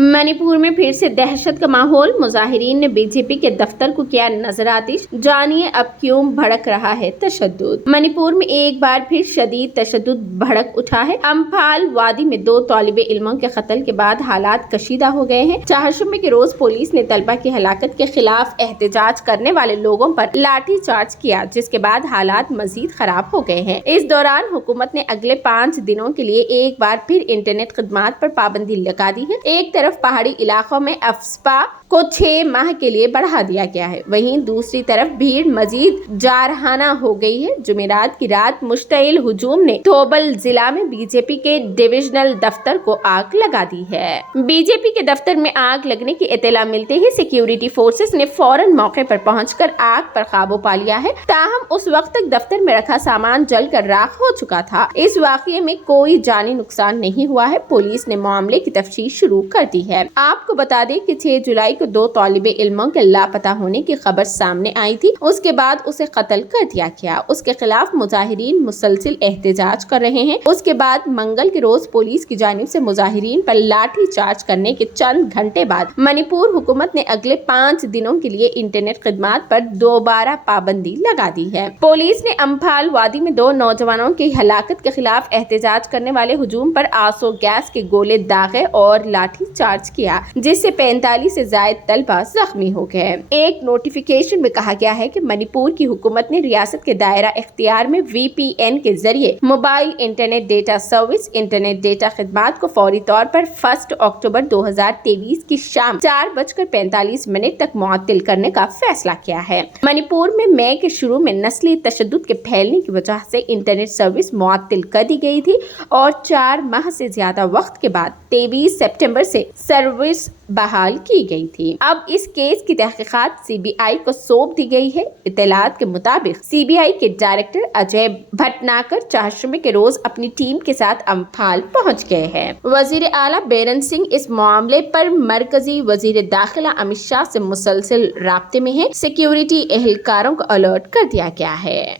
मणिपुर में फिर से दहशत का माहौल, मुजाहिरीन ने बीजेपी के दफ्तर को किया नजरातिश। जानिए अब क्यों भड़क रहा है तशद्दुद। मणिपुर में एक बार फिर शदीद तशद्दुद भड़क उठा है। अम्फाल वादी में 2 तालिबे इल्मों के कत्ल के बाद हालात कशीदा हो गए हैं। चारशंबे के रोज पुलिस ने तलबा की हलाकत के खिलाफ एहतजाज करने वाले लोगों पर लाठी चार्ज किया, जिसके बाद हालात मजीद खराब हो गए हैं। इस दौरान हुकूमत ने अगले 5 दिनों के लिए एक बार फिर इंटरनेट खिदमात पर पाबंदी लगा दी है। एक तरफ पहाड़ी इलाकों में अफस्पा को 6 माह के लिए बढ़ा दिया गया है, वहीं दूसरी तरफ भीड़ मजीद जारहाना हो गई है। जुमेरात की रात मुश्तइल हुजूम ने थोबल जिला में बीजेपी के डिविजनल दफ्तर को आग लगा दी है। बीजेपी के दफ्तर में आग लगने की इत्तला मिलते ही सिक्योरिटी फोर्सेस ने फौरन मौके पर पहुंचकर आग पर काबू पा लिया है। ताहम उस वक्त तक दफ्तर में रखा सामान जलकर राख हो चुका था। इस वाकये में कोई जानी नुकसान नहीं हुआ है। पुलिस ने मामले की तफ्तीश शुरू कर दी है। आपको बता दें कि 6 जुलाई को 2 तालिबे इल्मों के लापता होने की खबर सामने आई थी। उसके बाद उसे कत्ल कर दिया गया। उसके खिलाफ मुजाहिरीन मुसलसिल एहतजाज कर रहे हैं। उसके बाद मंगल के रोज पुलिस की जानिब से मुजाहिरीन पर लाठी चार्ज करने के चंद घंटे बाद मणिपुर हुकूमत ने अगले 5 दिनों के लिए इंटरनेट खिदमात पर दोबारा पाबंदी लगा दी है। पुलिस ने अम्फाल वादी में 2 नौजवानों की हलाकत के खिलाफ एहतजाज करने वाले हुजूम पर आंसू गैस के गोले दागे और लाठी चार्ज किया, जिससे 45 से ज्यादा तलबा जख्मी हो गए। एक नोटिफिकेशन में कहा गया है कि मणिपुर की हुकूमत ने रियासत के दायरा इख्तियार में VPN के जरिए mobile internet data service internet data खिदमात को फौरी तौर पर 1 अक्टूबर 2023 की शाम 4:45 तक मुअत्तिल करने का फैसला किया है। मणिपुर में मई के शुरू में नस्ली तशद्दुद के फैलने की वजह से इंटरनेट सर्विस मुअत्तिल कर दी गई थी और 4 माह से ज्यादा वक्त के बाद 23 सितंबर से सर्विस बहाल की गई थी। अब इस केस की तहकीकात CBI को सौंप दी गई है। इत्तलात के मुताबिक CBI के डायरेक्टर अजय भटनागर चारशंबे के रोज अपनी टीम के साथ अम्फाल पहुंच गए हैं। वजीर आला बीरेन सिंह इस मामले पर मरकजी वजीर दाखिला अमित शाह से मुसलसल राब्ते में है। सिक्योरिटी एहलकारों को अलर्ट कर दिया गया है।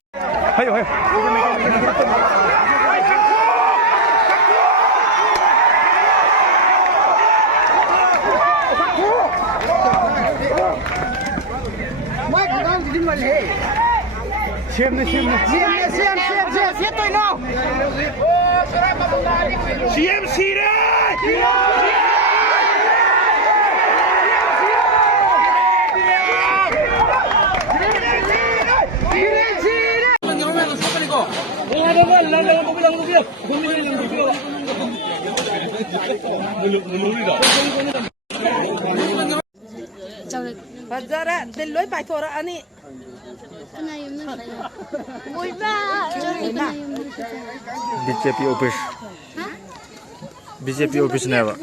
BJP ऑफिस नहीं है।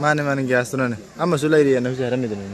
माने माने गैस तो नहीं। अब मसूल आई रही है ना फिर हरने देने।